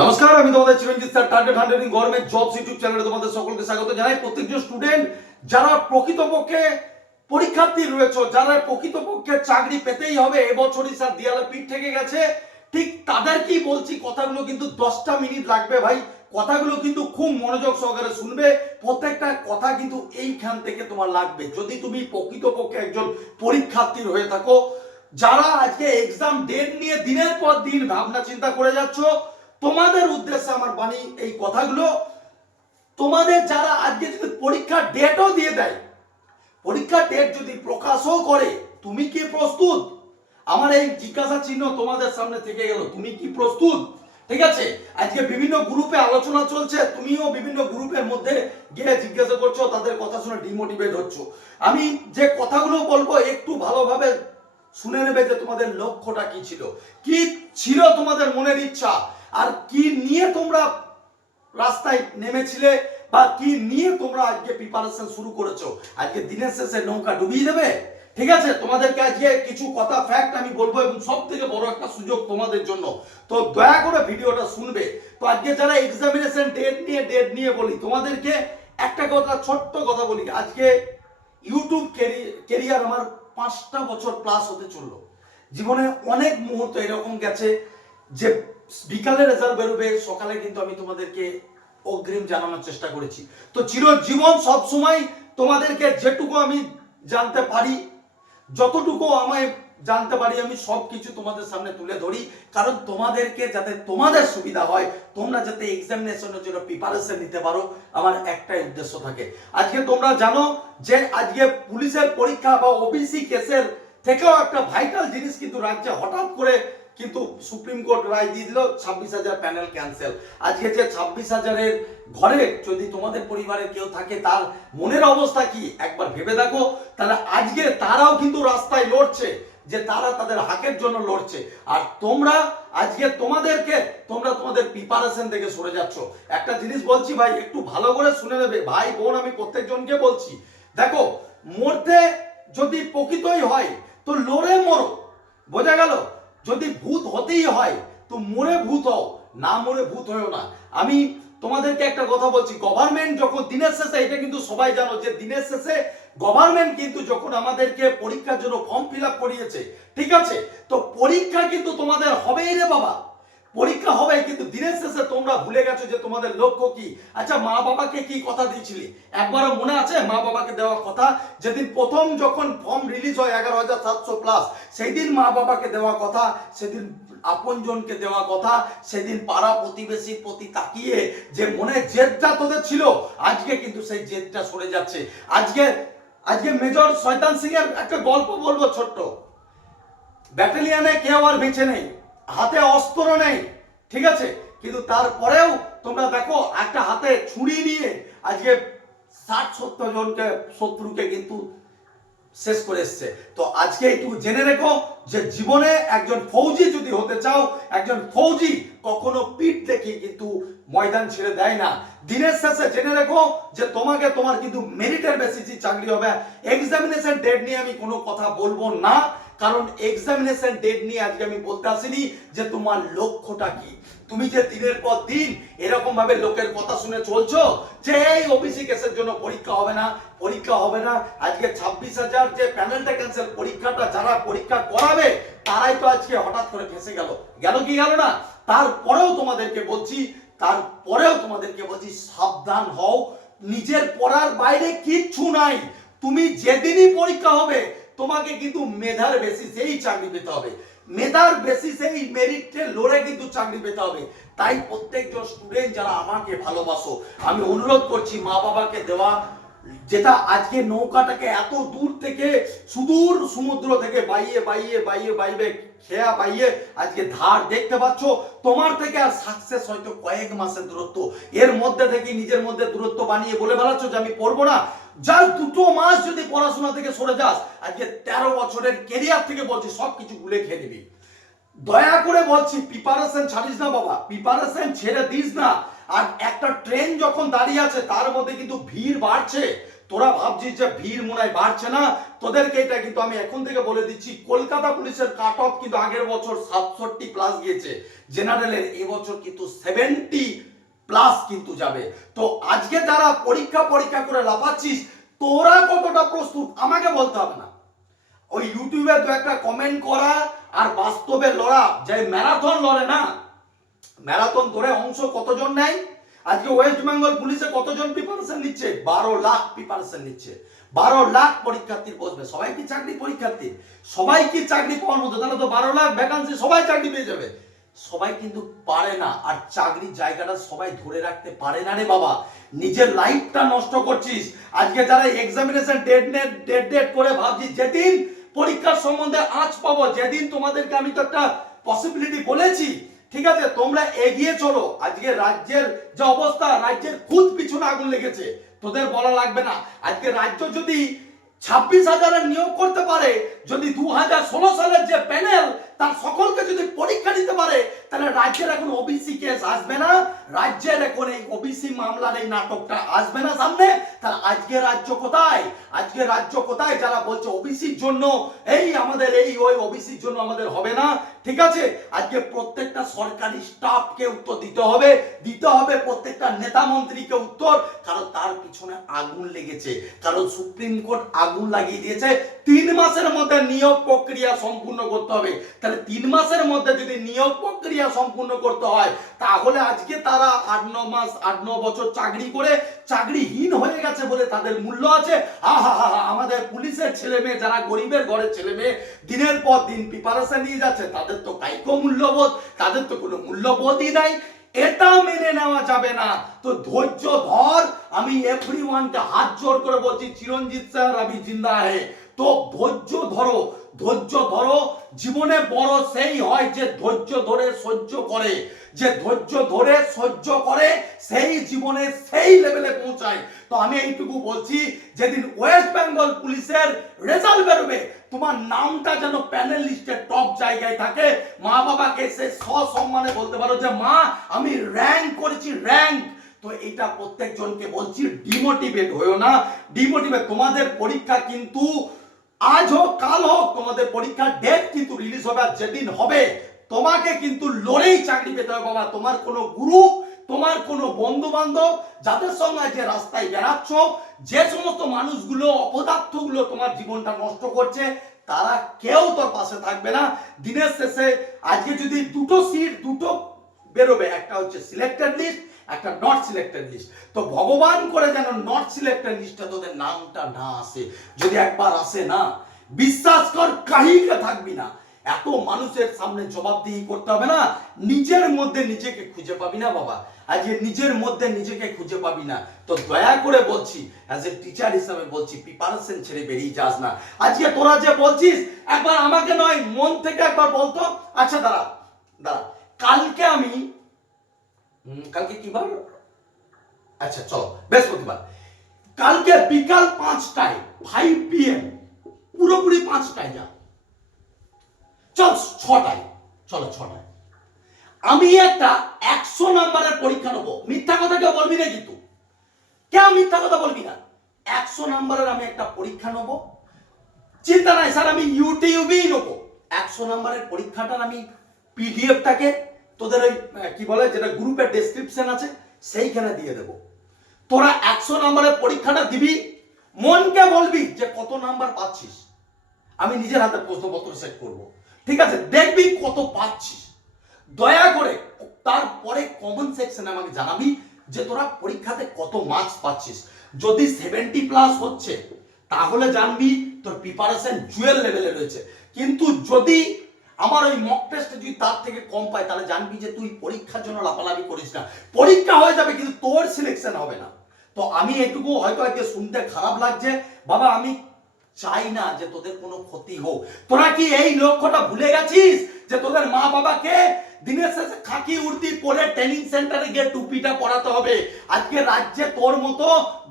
নমস্কার, আমি তোমাদের চিরঞ্জিত স্যার টার্গেট হান্ড্রেডিং গভর্নমেন্ট জবস ইউটিউব চ্যানেলে তোমাদের সকলকে স্বাগত জানাই। প্রত্যেকজন স্টুডেন্ট যারা প্রকৃতপক্ষে পরীক্ষার্থী রয়েছে, যারা প্রকৃতপক্ষে চাকরি পেতেই হবে, এবছরই স্যার দেয়ালে পিঠ থেকে গেছে। ঠিক তাদেরকেই বলছি, কথাগুলো কিন্তু দশটা মিনিট লাগবে ভাই। কথাগুলো কিন্তু খুব মনোযোগ সহকারে শুনবে। প্রত্যেকটা কথা কিন্তু এইখান থেকে তোমার লাগবে। যদি তুমি প্রকৃতপক্ষে একজন পরীক্ষার্থীর হয়ে থাকো, যারা আজকে এক্সাম ডেট নিয়ে দিনের পর দিন ভাবনা চিন্তা করে যাচ্ছ তোমাদের উদ্দেশ্যে আমার বাণী এই কথাগুলো। তোমাদের যারা আজকে যদি পরীক্ষার ডেটও দিয়ে দেয়, পরীক্ষার ডেট যদি প্রকাশও করে, তুমি কি প্রস্তুত? আমার এই জিজ্ঞাসা চিহ্ন তোমাদের সামনে থেকে গেল, তুমি কি প্রস্তুত? ঠিক আছে? আজকে বিভিন্ন গ্রুপে আলোচনা চলছে, তুমিও বিভিন্ন গ্রুপের মধ্যে গিয়ে জিজ্ঞাসা করছ, তাদের কথা শুনে ডিমোটিভেট হচ্ছ। আমি যে কথাগুলো বলব, একটু ভালোভাবে শুনে নেবে যে তোমাদের লক্ষ্যটা কি ছিল। কি ছিল তোমাদের মনের ইচ্ছা? আর কি নিয়ে তোমরা রাস্তায় নেমেছিলে বা কি নিয়ে তোমরা আজকে প্রিপারেশন শুরু করেছ? আজকে দিনের শেষে নৌকা ডুবিয়ে দেবে? ঠিক আছে, তোমাদেরকে আজকে কিছু কথা ফ্যাক্ট আমি বলব এবং সব থেকে বড় একটা সুযোগ তোমাদের জন্য। তো দয়া করে ভিডিওটা শুনবে। তো আজকে যারা এক্সামিনেশন ডেট নিয়ে ডেট নিয়ে বলি, তোমাদেরকে একটা কথা, ছোট্ট কথা বলি। আজকে ইউটিউব কেরিয়ার আমার পাঁচটা বছর প্লাস হতে চলল। জীবনে অনেক মুহূর্ত এরকম গেছে যে বিকালে রেজাল্ট বেরোবে, সকালে কিন্তু আমি তোমাদেরকে অগ্রিম জানানোর চেষ্টা করেছি। তো চিরজীবন সব সময় তোমাদেরকে যেটুকু আমি জানতে পারি, যতটুকু আমায় জানতে পারি, আমি সব কিছু তোমাদের সামনে তুলে ধরি। কারণ তোমাদেরকে যাতে তোমাদের সুবিধা হয়, তোমরা যাতে এক্সামিনেশনের জন্য প্রিপারেশন নিতে পারো, আমার একটাই উদ্দেশ্য থাকে। আজকে তোমরা জানো যে আজকে পুলিশের পরীক্ষা বা ওবিসি কেসের থেকেও একটা ভাইটাল জিনিস কিন্তু রাজ্যে হঠাৎ করে কিন্তু সুপ্রিম কোর্ট রায় দিয়ে দিল, ছাব্বিশ হাজার প্যানেল ক্যান্সেল। আজকে যে ছাব্বিশ হাজারের ঘরে যদি তোমাদের পরিবারের কেউ থাকে, তার মনের অবস্থা কি? একবার ভেবে দেখো। তাহলে আজকে তারাও কিন্তু রাস্তায় লড়ছে, যে তারা তাদের হাকের জন্য লড়ছে। আর তোমরা, আজকে তোমাদেরকে, তোমরা তোমাদের প্রিপারেশন থেকে সরে যাচ্ছ। একটা জিনিস বলছি ভাই, একটু ভালো করে শুনে নেবে। ভাই, বোন, আমি প্রত্যেকজনকে বলছি, দেখো, মরতে যদি প্রকৃতই হয়, তো লড়ে মরো। বোঝা গেল? যদি ভূত হতেই হয়, তো মরে ভূত হও, না মরে ভূত হয়েও না। আমি তোমাদেরকে একটা কথা বলছি গভর্নমেন্ট যখন দিনের শেষে, এটা কিন্তু সবাই জানো যে দিনের শেষে গভর্নমেন্ট কিন্তু যখন আমাদেরকে পরীক্ষার জন্য ফর্ম ফিল আপ করিয়েছে, ঠিক আছে? তো পরীক্ষা কিন্তু তোমাদের হবেই রে বাবা। পরীক্ষা হবে, কিন্তু দিনের শেষে তোমরা ভুলে গেছো যে তোমাদের লক্ষ্য কি? আচ্ছা মা বাবাকে কি কথা দিয়েছিলি? একবারও মনে আছে মা বাবাকে দেওয়া কথা? যেদিন প্রথম যখন ফর্ম রিলিজ হয় এগারো হাজার সাতশো প্লাস সেই দিন মা বাবাকে দেওয়া কথা, সেদিন আপনজনকে দেওয়া কথা, সেদিন পাড়া প্রতিবেশীর প্রতি তাকিয়ে যে মনে জেদটা তোদের ছিল, আজকে কিন্তু সেই জেদটা সরে যাচ্ছে। আজকে আজকে মেজর শয়তান সিং এর একটা গল্প বলব ছোট্ট। ব্যাটালিয়ানে কেউ আর বেঁচে নেই। হাতে অস্ত্র নেই, ঠিক আছে? কিন্তু তারপরেও তোমরা দেখো, একটা হাতে ছুরি নিয়ে আজকে ষাট সত্তর জনকে, শত্রুকে কিন্তু শেষ করে এসছে। তো আজকে একটু জেনে রেখো যে জীবনে একজন ফৌজি যদি হতে চাও, একজন ফৌজি কখনো পিঠ দেখিয়ে কিন্তু ময়দান ছেড়ে দেয় না। দিনের শেষে জেনে রেখো যে তোমাকে তোমার কিন্তু মেরিটের বেসিসে চাকরি হবে। এক্সামিনেশন ডেট নিয়ে আমি কোনো কথা বলব না। কারণ এক্সামিনেশন ডেট নিয়ে আজকে আমি বলতে আসিনি যে তোমার লক্ষ্যটা কি। তুমি যে দিনের পর দিন এরকম ভাবে লোকের কথা শুনে চলছো যে এই ওবিসি কেসের জন্য পরীক্ষা হবে না, পরীক্ষা হবে না। আজকে ছাব্বিশ হাজার যে প্যানেলটা ক্যান্সেল পরীক্ষাটা যারা পরীক্ষা করাবে, তারাই তো আজকে হঠাৎ করে ফেসে গেল। গেল কি গেল না? তারপরেও তোমাদেরকে বলছি, তারপরেও তোমাদেরকে বলছি, সাবধান হও। নিজের পড়ার বাইরে কিচ্ছু নাই। তুমি যেদিনই পরীক্ষা হবে তোমাকে কিন্তু মেধার বেসিসেই চাকরি পেতে হবে। মেধার বেসিসেই মেরিটে লড়ে কিন্তু চাকরি পেতে হবে। তাই প্রত্যেকজন স্টুডেন্ট যারা আমাকে ভালোবাসো, আমি অনুরোধ করছি মা বাবাকে দেওয়া যেটা আজকে নৌকাটাকে এত দূর থেকে সুদূর সমুদ্র থেকে বাইয়ে বাইয়ে বাইয়ে, বাইবে, খেয়া বাইয়ে আজকে ধার দেখতে পাচ্ছ। তোমার থেকে আর সাকসেস হয়তো কয়েক মাসের দূরত্ব। এর মধ্যে থেকে নিজের মধ্যে দূরত্ব বানিয়ে বলে বেড়াচ্ছ যে আমি পড়ব না। যার দুটো মাস যদি পড়াশোনা থেকে সরে যাস, আজকে তেরো বছরের কেরিয়ার থেকে বলছি সব কিছু ভুলে খেয়ে নিবি। দয়া করে বলছি প্রিপারেশন ছাড়িস না বাবা। প্রিপারেশন ছেড়ে দিস না। আর একটা ট্রেন যখন দাঁড়িয়ে আছে, তার মধ্যে কিন্তু ভিড় বাড়ছে। তোরা ভাবছিস যে ভিড় মনে হয় বাড়ছে না? তোদেরকে এটা কিন্তু আমি এখন থেকে বলে দিচ্ছি, কলকাতা পুলিশের কাট অফ কিন্তু আগের বছর সাতষট্টি প্লাস গিয়েছে। জেনারেলের এবছর কিন্তু সেভেন্টি প্লাস কিন্তু যাবে। তো আজকে যারা পরীক্ষা পরীক্ষা করে লাফাচ্ছিস, তোরা কতটা প্রস্তুত? আমাকে বলতে হবে না। ওই ইউটিউবে দু একটা কমেন্ট করা আর বাস্তবে লড়া। যে ম্যারাথন লড়ে না? ম্যারাথন ধরে অংশ কতজন নেয়? আজকে ওয়েস্ট বেঙ্গল পুলিশে কতজন প্রিপারেশন নিচ্ছে? বারো লাখ প্রিপারেশন নিচ্ছে। বারো লাখ পরীক্ষার্থী বসবে। সবাই কি চাকরি পরীক্ষার্থী? সবাই কি চাকরি পাওয়ার মতো? তাহলে তো বারো লাখ ভ্যাকান্সি সবাই চাকরি পেয়ে যাবে। সবাই কিন্তু পারে না। আর চাকরির জায়গাটা সবাই ধরে রাখতে পারে না রে বাবা। নিজের লাইফটা নষ্ট করছিস। আজকে যারা examination date net date date করে ভাবছিস যেদিন পরীক্ষার সম্বন্ধে আঁচ পাবো, যেদিন তোমাদেরকে আমি তো একটা পসিবিলিটি বলেছি ঠিক আছে, তোমরা এগিয়ে চলো। আজকে রাজ্যের যে অবস্থা, রাজ্যের খুদ পিছনে আগুন লেগেছে। তোদের বলা লাগবে না। আজকে রাজ্য যদি ছাব্বিশ হাজারের নিয়োগ করতে পারে, যদি দু হাজার ষোলো সালের যে প্যানেল, তার সকলকে যদি পরীক্ষা দিতে পারে, তাহলে রাজ্যের এখন ওবিসি কেস আসবে না। রাজ্যের এখন এই ওবিসি মামলার এই নাটকটা আসবে না সামনে। তাহলে আজকে রাজ্য কোথায়? আজকে রাজ্য কোথায়? যারা বলছে ওবিসির জন্য, এই আমাদের, এই ওই ওবিসির জন্য আমাদের হবে না। ঠিক আছে? আজকে প্রত্যেকটা সরকারি স্টাফকে উত্তর দিতে হবে। দিতে হবে প্রত্যেকটা নেতা মন্ত্রীকে উত্তর। কারণ তার পিছনে আগুন লেগেছে। কারণ সুপ্রিম কোর্ট আগুন লাগিয়ে দিয়েছে। তিন মাসের মধ্যে নিয়োগ প্রক্রিয়া সম্পূর্ণ করতে হবে। তাহলে তিন মাসের মধ্যে যদি নিয়োগ প্রক্রিয়া সম্পূর্ণ করতে হয়, তাহলে আজকে তারা আট, ন মাস, আট, ন বছর চাকরি করে চাকরিহীন হয়ে গেছে বলে তাদের মূল্য আছে। আহা, হা আমাদের পুলিশের ছেলে মেয়ে যারা গরিবের ঘরের ছেলে মেয়ে দিনের পর দিন প্রিপারেশন নিয়ে যাচ্ছে, তাদের তো কাইকো মূল্যবোধ, তাদের তো কোনো মূল্যবোধই নাই। এটা মেনে নেওয়া যাবে না। তো ধৈর্য ধর, আমি এভরি ওয়ানকে হাত জোর করে বলছি, চিরঞ্জিত স্যার, আমি জিন্দা হে। তো ধৈর্য ধরো। ধৈর্য ধরো, জীবনে বড় সেই হয় যে ধৈর্য ধরে সহ্য করে। যে ধৈর্য ধরে সহ্য করে, সেই জীবনে সেই লেভেলে পৌঁছায়। তো আমি এইটুকু বলছি, যেদিন ওয়েস্ট বেঙ্গল পুলিশের রেজাল্ট বেরোবে, তোমার নামটা যেন প্যানেল লিস্টের টপ জায়গায় থাকে। মা বাবাকে সে সসম্মানে বলতে পারো যে, মা, আমি র্যাঙ্ক করেছি র্যাঙ্ক তো এটা প্রত্যেকজনকে বলছি ডিমোটিভেট হয়েও না। ডিমোটিভেট তোমাদের পরীক্ষা কিন্তু আজ হোক, কাল হোক, তোমাদের পরীক্ষার ডেট কিন্তু রিলিজ হবে আর যেদিন হবে, তোমাকে কিন্তু লড়েই চাকরি পেতে হবে, বাবা। তোমার কোনো গ্রুপ তোমার কোনো বন্ধু বান্ধব যাদের সঙ্গে যে রাস্তায় বেড়াচ্ছ, যে সমস্ত মানুষগুলো, অপদার্থগুলো তোমার জীবনটা নষ্ট করছে, তারা কেউ তোর পাশে থাকবে না। দিনের শেষে আজকে যদি দুটো সিট দুটো বেরোবে, একটা হচ্ছে সিলেক্টেড লিস্ট একটা নট সিলেক্টেড লিস্ট তো ভগবান করে যেন নট সিলেক্টেড লিস্টে তোদের নামটা না আসে। যদি একবার আসে না, বিশ্বাস কর, কাহিকে থাকবি না। এত মানুষের সামনে জবাবদিহি করতে হবে না। নিজের মধ্যে নিজেকে খুঁজে পাবি না বাবা। আজকে নিজের মধ্যে নিজেকে খুঁজে পাবি না। তো দয়া করে বলছি অ্যাজ এ টিচার হিসাবে বলছি প্রিপারেশন ছেড়ে বেরিয়ে যাস না। আজকে তোরা যে বলছিস, একবার আমাকে নয়, মন থেকে একবার বলতো। আচ্ছা দাঁড়া দাঁড়া। কালকে আমি কালকে কি বার? আচ্ছা চলো, বৃহস্পতিবার। কালকে বিকাল পাঁচটায় ফাইভ পিএম পুরোপুরি পাঁচটায় যা। চল, ছটায়, চলো, ছটায়। আমি একটা একশো নাম্বারের পরীক্ষা নেব। মিথ্যা কথা কেউ বলবি না কিন্তু। কেউ মিথ্যা কথা বলবি না। একশো নাম্বারের আমি একটা পরীক্ষা নেব। চিন্তা নাই, স্যার, আমি ইউটিউবেই নেব। একশো নাম্বারের পরীক্ষাটার আমি পিডিএফটাকে তোদের ওই কি বলে, যেটা গ্রুপের ডেসক্রিপশন আছে, সেইখানে দিয়ে দেবো। তোরা একশো নাম্বারের পরীক্ষাটা দিবি, মনকে বলবি যে কত নাম্বার পাচ্ছিস। আমি নিজের হাতে প্রশ্নপত্র সেট করব। ঠিক আছে? দেখবি কত পাচ্ছিস। দয়া করে তারপরে কমন সেকশনে আমাকে জানাবি যে তোরা পরীক্ষাতে কত মার্কস পাচ্ছিস। যদি সেভেন্টি প্লাস হচ্ছে, তাহলে জানবি তোর প্রিপারেশন জুয়েল লেভেলে রয়েছে। কিন্তু যদি আমার ওই মক টেস্টে যদি তার থেকে কম পায়, তাহলে জানবি যে তুই পরীক্ষার জন্য লাফালাফি করিস না। পরীক্ষা হয়ে যাবে, কিন্তু তোর সিলেকশন হবে না। তো আমি এটুকু হয়তো আজকে শুনতে খারাপ লাগছে। বাবা, আমি চাই না যে তোদের কোনো ক্ষতি হোক। তোরা কি এই লক্ষ্যটা ভুলে গেছিস? যে তোদের মা বাবাকে দিনের শেষে খাকি উর্দি পরে ট্রেনিং সেন্টারে গিয়ে টুপিটা পড়াতে হবে। আজকে রাজ্যে তোর মতো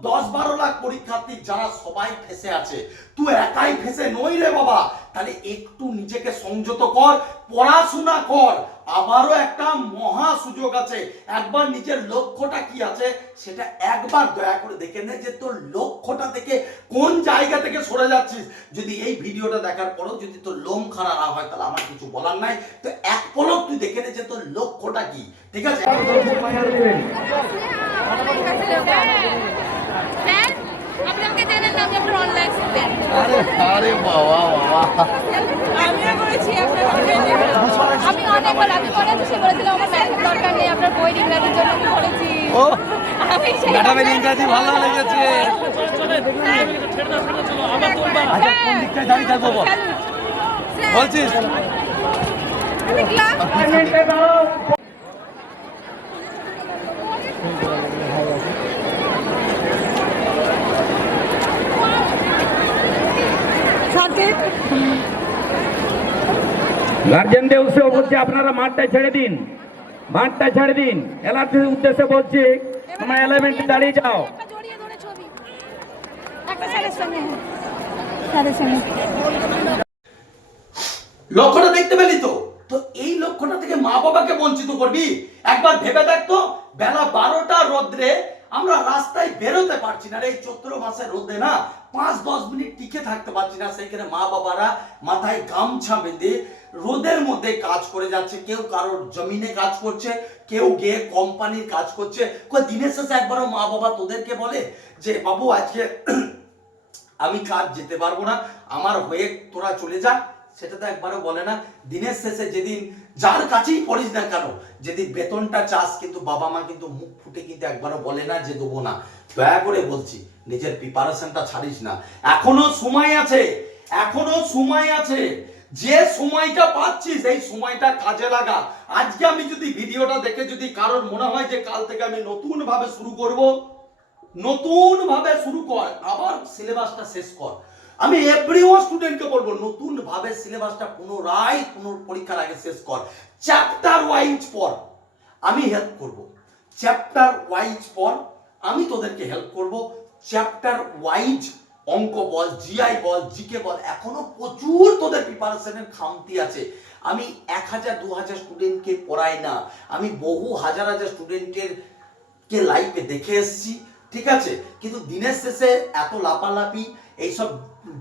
দশ বারো লাখ পরীক্ষার্থী যারা সবাই ফেসে আছে, তুই একাই ফেসে নই রে বাবা। তাহলে একটু নিজেকে সংযত কর, পড়াশোনা কর। আবারও একটা মহা সুযোগ আছে। একবার নিজের লক্ষ্যটা কি আছে সেটা একবার দয়া করে দেখে নে যে তোর লক্ষ্যটা থেকে কোন জায়গা থেকে সরে যাচ্ছিস। যদি এই ভিডিওটা দেখার পরেও যদি তোর লোম খারাপ হয়, তাহলে আমার কিছু বলার নাই। তো এক পলক তুই দেখে নে যে তোর লক্ষ্যটা কি ঠিক আছে? স্যার আপনি আমাকে জানেন না আমি আপনার অনলাইন স্টুডেন্ট আরে আরে বাবা বাবা। আমিও করেছি আমি অনেকবার আমি করেছি সে বলেছিলাম আমার ম্যাথের দরকার নেই আপনার বই ইংরাজির জন্য আমি করেছি ও ম্যাডামের ইংরাজি ভালো লেগেছে কোন দিকটায় দাঁড়িয়ে থাকব বলছিস? গার্জেনদের উৎসব বলছে আপনারা মাঠটা ছেড়ে দিন। মাঠটা ছেড়ে দিন। এলার্টের উদ্দেশ্যে বলছি তোমরা এলিমেন্টে দাঁড়িয়ে যাও। একটা সঙ্গে। লক্ষ্যটা দেখতে পেলি তো? তো এই লক্ষ্যটা থেকে মা বাবাকে বঞ্চিত করবি। একবার ভেবে দেখ তো, বেলা বারোটা রোদ্রে আমরা রাস্তায় বেরোতে পারছি না এই চৈত্র মাসের রোদে না, পাঁচ দশ মিনিট টিকে থাকতে পারছি না সেইখানে মা বাবারা মাথায় গামছা বেঁধে রোদের মধ্যে কাজ করে যাচ্ছে। কেউ কারোর জমিনে কাজ করছে, কেউ গিয়ে কোম্পানির কাজ করছে। দিনের শেষে একবারও মা বাবা তোদেরকে বলে যে, বাবু, আজকে আমি কাজ যেতে পারব না, আমার হয়ে তোরা চলে যা। সেটা তো একবারও বলে না। দিনের শেষে যেদিন যার কাছেই পড়িস না কেন, যেদিন বেতনটা চাস কিন্তু বাবা মা কিন্তু মুখ ফুটে কিন্তু একবারও বলে না যে দেবো না। দয়া করে বলছি, নিজের প্রিপারেশনটা ছাড়িস না। এখনও সময় আছে, এখনও সময় আছে। যে সময়টা পাচ্ছিস, এই সময়টা কাজে লাগা। আজকে আমি যদি ভিডিওটা দেখে যদি কারোর মনে হয় যে কাল থেকে আমি নতুন ভাবে শুরু করব নতুন ভাবে শুরু কর, আবার সিলেবাসটা শেষ কর। আমি এভরি ওয়ান স্টুডেন্টকে বলব নতুন ভাবে সিলেবাসটা পুনরায় পুনর পরীক্ষার আগে শেষ কর। চ্যাপ্টার ওয়াইজ পর আমি হেল্প করব। চ্যাপ্টার ওয়াইজ পর আমি তোদেরকে হেল্প করব। চ্যাপ্টার ওয়াইজ অঙ্ক বল জিআই বল জিকে বল, এখনও প্রচুর তোদের প্রিপারেশনের খামতি আছে। আমি এক হাজার, দু হাজার স্টুডেন্টকে পড়াই না। আমি বহু হাজার হাজার স্টুডেন্টের কে লাইফে দেখে এসেছি। ঠিক আছে? কিন্তু দিনের শেষে এত লাপালাপি এইসব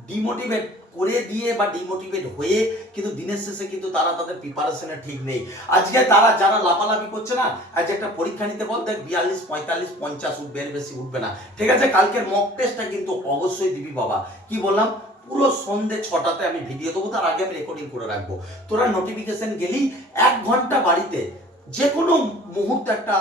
ডিমোটিভেট করে দিয়ে বা ডিমোটিভেট হয়ে কিন্তু দিনের শেষে কিন্তু তারা তাদের প্রিপারেশনে ঠিক নেই। আজকে তারা যারা লাপালাপি করছে না, আজ একটা পরীক্ষা নিতে বল, দেখ বিয়াল্লিশ, পঁয়তাল্লিশ, পঞ্চাশ উঠবে বেশি উঠবে না। ঠিক আছে, কালকের মক টেস্টটা কিন্তু অবশ্যই দিবি বাবা। কি বললাম? পুরো সন্ধে ছটাতে আমি ভিডিও দেবো, তার আগে আমি রেকর্ডিং করে রাখব। তোরা নোটিফিকেশন গেলেই এক ঘণ্টা বাড়িতে যে কোনো মুহূর্তে একটা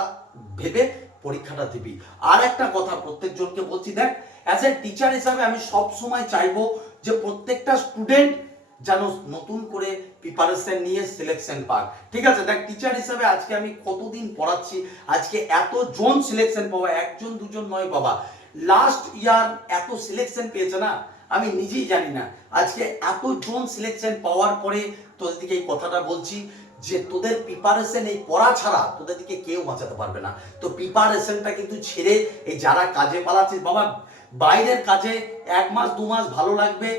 ভেবে পরীক্ষাটা দিবি। আর একটা কথা প্রত্যেকজনকে বলছি, দেখ অ্যাজ এ টিচার হিসাবে আমি সব সময় চাইব যে প্রত্যেকটা স্টুডেন্ট যেন নতুন করে প্রিপারেশন নিয়ে সিলেকশন পাক। ঠিক আছে? দেখ টিচার হিসাবে আজকে আমি কতদিন পড়াচ্ছি? আজকে এত জন সিলেকশন পাওয়া একজন, দুজন নয় বাবা। লাস্ট ইয়ার এত সিলেকশন পেয়েছে না? আমি নিজেই জানি না। আজকে এত জন সিলেকশন পাওয়ার পরে তোদের দিকে এই কথাটা বলছি যে তোদের প্রিপারেশন এই পড়া ছাড়া তোদের দিকে কেউ বাঁচাতে পারবে না। তো প্রিপারেশনটা কিন্তু ছেড়ে এই যারা কাজে পালাচ্ছিস বাবা বাইরের কাজে এক মাস, দু মাস ভালো লাগবে,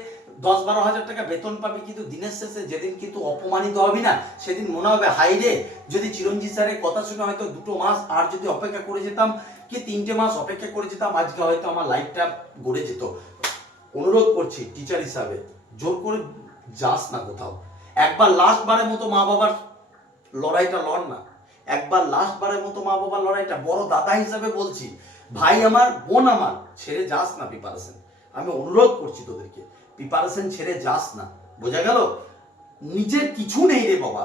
দশ বারো হাজার টাকা বেতন পাবি কিন্তু দিনের শেষে, যেদিন কিন্তু অপমানিত হবি না, সেদিন মনে হবে হাই রে, যদি চিরঞ্জিত স্যারের কথা শুনে হয়তো দুটো মাস আর যদি অপেক্ষা করে যেতাম, কি তিনটে মাস অপেক্ষা করে যেতাম, আজকে হয়তো আমার লাইফটা গড়ে যেত। অনুরোধ করছি টিচার হিসাবে, জোর করে যাস না কোথাও। একবার লাস্ট বারের মতো মা বাবার লড়াইটা লড় না। একবার লাস্ট বারের মতো মা বাবার লড়াইটা, বড় দাদা হিসাবে বলছি ভাই আমার, বোন আমার, ছেড়ে যাস না প্রিপারেশন আমি অনুরোধ করছি তোদেরকে প্রিপারেশন ছেড়ে যাস না। বোঝা গেল? নিজের কিছু নেই রে বাবা,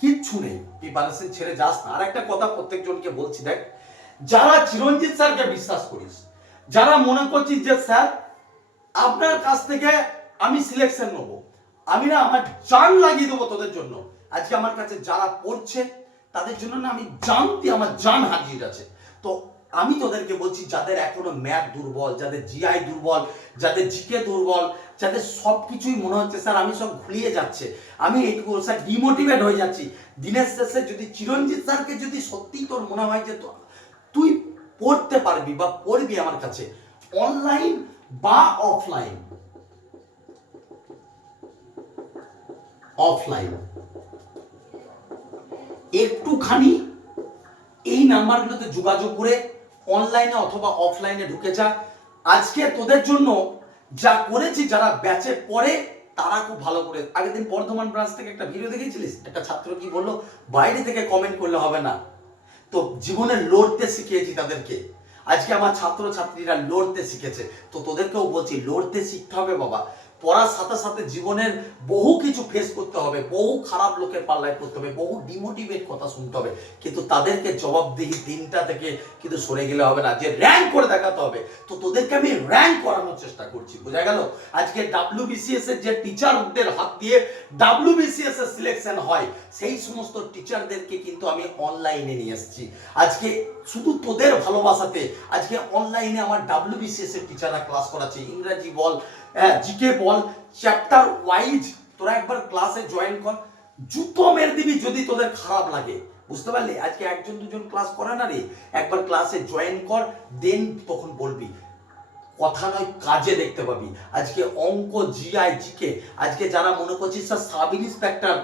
কিচ্ছু নেই। প্রিপারেশন ছেড়ে যাস না। আর একটা কথা প্রত্যেকজনকে বলছি, দেখ, যারা চিরঞ্জিত স্যারকে বিশ্বাস করিস, যারা মনে করছিস যে, স্যার, আপনার কাছ থেকে আমি সিলেকশন নেব। আমি না আমার জান লাগিয়ে দেবো তোদের জন্য। আজকে আমার কাছে যারা পড়ছে, তাদের জন্য না আমি জানতে, আমার জান হাজির আছে। তো আমি তোদেরকে বলছি, যাদের এখনও ম্যাথ দুর্বল, যাদের জিআই দুর্বল, যাদের জিকে দুর্বল, যাদের সব কিছুই মনে হচ্ছে, স্যার, আমি সব ঘুলিয়ে যাচ্ছে। আমি এইটুকু স্যার ডিমোটিভেট হয়ে যাচ্ছি। দিনের শেষে যদি চিরঞ্জিত স্যারকে যদি সত্যি তোর মনে হয় যে তুই পড়তে পারবি বা পড়বি আমার কাছে অনলাইন বা অফলাইন অফলাইন একটুখানি এই নাম্বারগুলোতে যোগাযোগ করে অনলাইনে অথবা অফলাইনে ঢুকে যা। আজকে তোদের জন্য যা করেছি, যারা ব্যাচে পড়ে, তারা খুব ভালো করে। আগের দিন বর্ধমান ব্রাঞ্চ থেকে একটা ভিডিও দেখেছিলিস? একটা ছাত্র কি বলল, বাইরে থেকে কমেন্ট করলে হবে না। তো জীবনে লড়তে শিখিয়েছি তাদেরকে। আজকে আমার ছাত্র ছাত্রীরা লড়তে শিখেছে। তো তোদেরকেও বলছি, লড়তে শিখতে হবে বাবা। পড়ার সাথে সাথে জীবনের বহু কিছু ফেস করতে হবে, বহু খারাপ লোকের পাল্লায় পড়তে হবে, বহু ডিমোটিভেট কথা শুনতে হবে। কিন্তু তাদেরকে জবাবদিহি দিনটা থেকে কিন্তু সরে গেলে হবে না, যে র্যাঙ্ক করে দেখাতে হবে। তো তোদেরকে আমি র্যাঙ্ক করানোর চেষ্টা করছি, বোঝা গেল? আজকে ডাব্লিউবিসিএস এর যে টিচারদের হাত দিয়ে ডাব্লিউবিসিএস এর সিলেকশন হয়, সেই সমস্ত টিচারদেরকে কিন্তু আমি অনলাইনে নিয়ে এসেছি। আজকে শুধু তোদের ভালোবাসাতে, আজকে অনলাইনে আমার ডাব্লিউবিসিএস এর টিচাররা ক্লাস করাচ্ছে, ইংরাজি বল জিকে বল চ্যাপ্টার ওয়াইজ তোরা একবার ক্লাসে জয়েন কর। জুতো মেরে দিবি যদি তোদের খারাপ লাগে। বুঝতে পারলি? আজকে একজন দুজন ক্লাস করে না রে? একবার ক্লাসে জয়েন কর দেন তখন বলবি। কথা নয়, কাজে দেখতে পাবি। আজকে অঙ্ক জিআই জিকে আজকে যারা মনে করছিস স্যার সাব ইন্সপেক্টর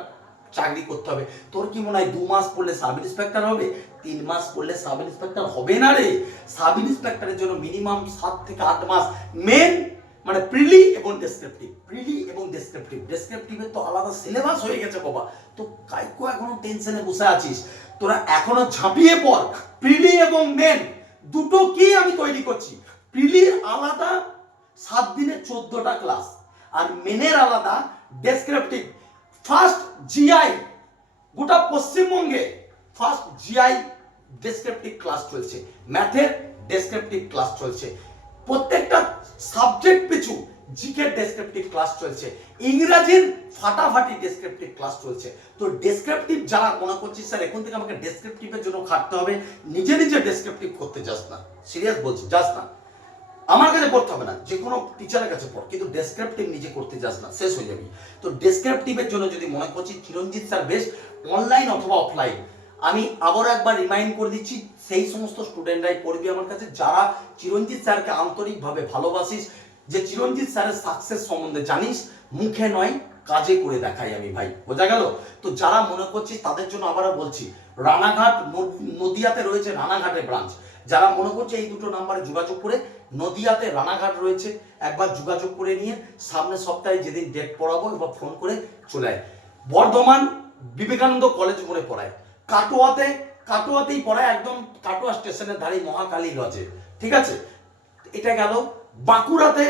চাকরি করতে হবে, তোর কি মনে হয় দু মাস পড়লে সাব ইন্সপেক্টর হবে? তিন মাস পড়লে সাব ইন্সপেক্টর হবে না রে? সাব ইন্সপেক্টরের জন্য মিনিমাম সাত থেকে আট মাস। মেন মানে প্রিলি এবং ডেসক্রিপটিভ প্রিলি এবং ডেসক্রিপটিভ ডেসক্রিপটিভের তো আলাদা সিলেবাস হয়ে গেছে বাবা। তো কাইকো এখনও টেনশনে বসে আছিস? তোরা এখনও ঝাঁপিয়ে পড়। প্রিলি এবং মেন দুটো কি আমি তৈরি করছি? প্রিলির আলাদা সাত দিনে চোদ্দটা ক্লাস আর মেনের আলাদা ডেসক্রিপটিভ ফার্স্ট জিআই গোটা পশ্চিমবঙ্গে ফার্স্ট জিআই ডেসক্রিপটিভ ক্লাস চলছে। ম্যাথের ডেসক্রিপটিভ ক্লাস চলছে। প্রত্যেকটা সাবজেক্ট পিছু জিকে ডেসক্রিপটিভ ক্লাস চলছে। ইংরাজির ফাটাফাটি ডেসক্রিপটিভ ক্লাস চলছে। তো ডেসক্রিপটিভ যারা মনে করছিস স্যার, এখন থেকে আমাকে ডেসক্রিপটিভের জন্য খাটতে হবে। নিজে নিজে ডেসক্রিপটিভ করতে যাস না। সিরিয়াস বলছি, যাস না। আমার কাছে পড়তে হবে না যে কোনো টিচারের কাছে পড়, কিন্তু ডেসক্রিপটিভ নিজে করতে যাস না, শেষ হয়ে যাবি। তো ডেসক্রিপটিভের জন্য যদি মনে করছি চিরঞ্জিত স্যার বেশ অনলাইন অথবা অফলাইন আমি আবার একবার রিমাইন্ড করে দিচ্ছি, সেই সমস্ত স্টুডেন্টরাই পড়বি আমার কাছে, যারা চিরঞ্জিত স্যারকে আন্তরিকভাবে ভালোবাসিস, যে চিরঞ্জিত স্যারের সাকসেস সম্বন্ধে জানিস, মুখে নয়, কাজে করে দেখাই আমি ভাই, বোঝা গেল? তো যারা মনে করছিস, তাদের জন্য আবারও বলছি, রানাঘাট নদিয়াতে রয়েছে রানাঘাটে ব্রাঞ্চ যারা মনে করছে এই দুটো নাম্বারে যোগাযোগ করে, নদিয়াতে রানাঘাট রয়েছে, একবার যোগাযোগ করে নিয়ে সামনের সপ্তাহে যেদিন ডেট পড়াবো, এবার ফোন করে চলে আয়। বর্ধমান বিবেকানন্দ কলেজ মোড়ে পড়ায়। কাটোয়াতে, কাটোয়াতেই পড়ায়, একদম কাটোয়া স্টেশনের ধারে মহাকালী লজে ঠিক আছে? এটা গেল বাঁকুড়াতে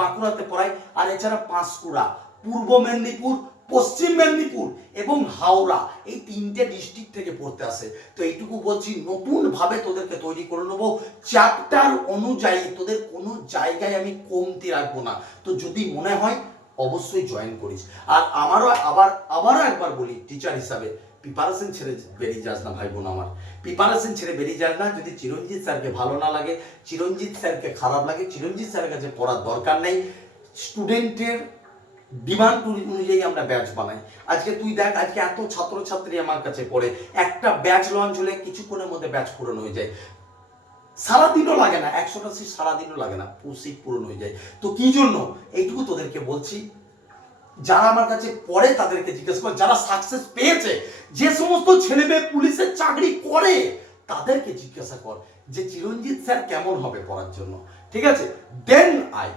বাঁকুড়াতে পড়ায়, আর এছাড়া পাঁশকুড়া, পূর্ব মেদিনীপুর, পশ্চিম মেদিনীপুর এবং হাওড়া এই তিনটে ডিস্ট্রিক্ট থেকে পড়তে আসে। তো এইটুকু বলছি নতুন ভাবে তোদেরকে তৈরি করে নেব। চ্যাপ্টার অনুযায়ী তোদের কোনো জায়গায় আমি কমতি রাখব না। তো যদি মনে হয়, অবশ্যই জয়েন করিস। আর আমারও আবার আবারও একবার বলি টিচার হিসাবে প্রিপারেশন ছেড়ে বেরিয়ে যাস না, ভাই বোন আমার। প্রিপারেশন ছেড়ে বেরিয়ে যাস না, যদি চিরঞ্জিত স্যারকে ভালো না লাগে, চিরঞ্জিত স্যারকে খারাপ লাগে, চিরঞ্জিত স্যারের কাছে পড়ার দরকার নেই। স্টুডেন্টের ডিমান্ড অনুযায়ী আমরা ব্যাচ বানাই। আজকে তুই দেখ, আজকে এত ছাত্রছাত্রী আমার কাছে পড়ে। একটা ব্যাচ লঞ্চ হলে কিছুক্ষণের মধ্যে ব্যাচ পূরণ হয়ে যায়। সারাদিনও লাগে না, একশোটা সিট সারাদিনও লাগে না সিট পূরণ হয়ে যায়। তো কি জন্য? এইটুকু তোদেরকে বলছি যারা আমার কাছে পড়ে তাদেরকে জিজ্ঞেস কর, যারা সাকসেস পেয়েছে, যে সমস্ত ছেলে মেয়ে পুলিশের চাকরি করে, তাদেরকে জিজ্ঞাসা কর যে চিরঞ্জিত স্যার কেমন হবে পড়ার জন্য। ঠিক আছে? দেন আই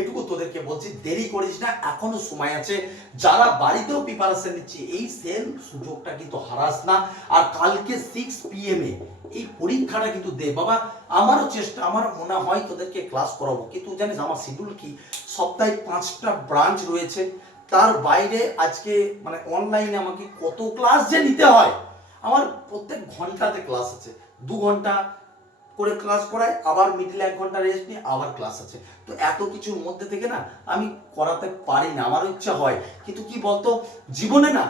এটুকু তোদেরকে বলছি, দেরি করিস না, এখনও সময় আছে। যারা বাড়িতেও প্রিপারেশন নিচ্ছে, এই সেম সুযোগটা কিন্তু হারাস না। আর কালকে সিক্স পিএম এ এই পরীক্ষাটা কিন্তু দে। বাবা, আমারও চেষ্টা আমার মনে হয় তোদেরকে ক্লাস করাবো। কিন্তু জানিস, আমার শিডিউল কি? সপ্তাহে পাঁচটা ব্রাঞ্চ রয়েছে। তার বাইরে আজকে মানে অনলাইনে আমাকে কত ক্লাস যে নিতে হয়, আমার প্রত্যেক ঘন্টাতে ক্লাস আছে। দু ঘণ্টা করে ক্লাস করায়, আবার মিডিলে এক ঘণ্টা রেস্ট নিয়ে আবার ক্লাস আছে। তো এত কিছুর মধ্যে থেকে না, আমি করাতে পারি না আমার ইচ্ছা হয়। কিন্তু কি বলতো, জীবনে না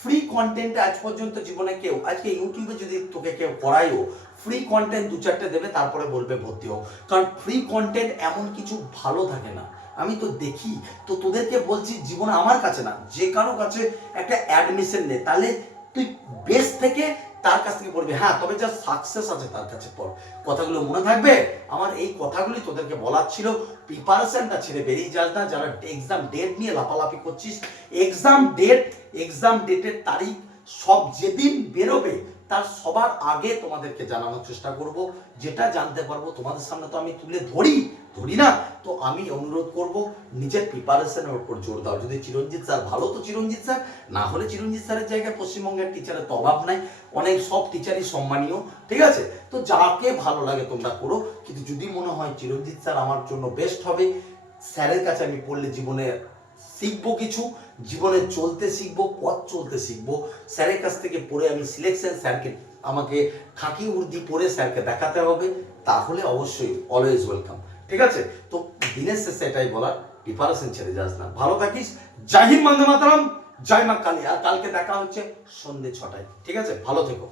ফ্রি কন্টেন্ট আজ পর্যন্ত জীবনে কেউ, আজকে ইউটিউবে যদি তোকে কেউ করাইও ফ্রি কন্টেন্ট দু চারটে দেবে, তারপরে বলবে ভর্তি হোক কারণ ফ্রি কন্টেন্ট এমন কিছু ভালো থাকে না। আমি তো দেখি, তো তোদেরকে বলছি জীবনে আমার কাছে না, যে কারও কাছে একটা অ্যাডমিশন নে, তাহলে তুই বেস থেকে তার কাছ থেকে পড়বি। হ্যাঁ তবে যা সাকসেস আছে তার কাছে পড়। কথাগুলো মনে থাকবে? আমার এই কথাগুলি তোদেরকে বলার ছিল প্রিপারেশনটা ছেড়ে বেরিয়ে যাস না, যারা এক্সাম ডেট নিয়ে লাফালাফি করছিস এক্সাম ডেট এক্সাম ডেটের তারিখ সব যেদিন বেরোবে তার সবার আগে তোমাদেরকে জানানোর চেষ্টা করব। যেটা জানতে পারব তোমাদের সামনে তো আমি তুলে ধরি ধরি না। তো আমি অনুরোধ করব, নিজের প্রিপারেশনের উপর জোর দাও। যদি চিরঞ্জিত স্যার ভালো, তো চিরঞ্জিত স্যার। না হলে চিরঞ্জিত স্যারের জায়গায় পশ্চিমবঙ্গের টিচারের তো অভাব নাই। অনেক সব টিচারই সম্মানীয়, ঠিক আছে? তো যাকে ভালো লাগে তোমরা করো। কিন্তু যদি মনে হয় চিরঞ্জিত স্যার আমার জন্য বেস্ট হবে, স্যারের কাছে আমি পড়লে জীবনে শিখব কিছু। জীবনে চলতে শিখব, পথ চলতে শিখব। স্যারের কাছ থেকে পড়ে আমি সিলেকশন স্যারকে, আমাকে খাকি উর্দি পরে স্যারকে দেখাতে হবে। তাহলে অবশ্যই অলওয়েজ ওয়েলকাম ঠিক আছে? তো দিনের শেষে এটাই বলার প্রিপারেশন ছেড়ে যাস না। ভালো থাকিস। জাহির হিন্দ মাতারাম মাতরম। জয় মা কালী। আর কালকে দেখা হচ্ছে সন্ধে ছটায়। ঠিক আছে? ভালো থেকো।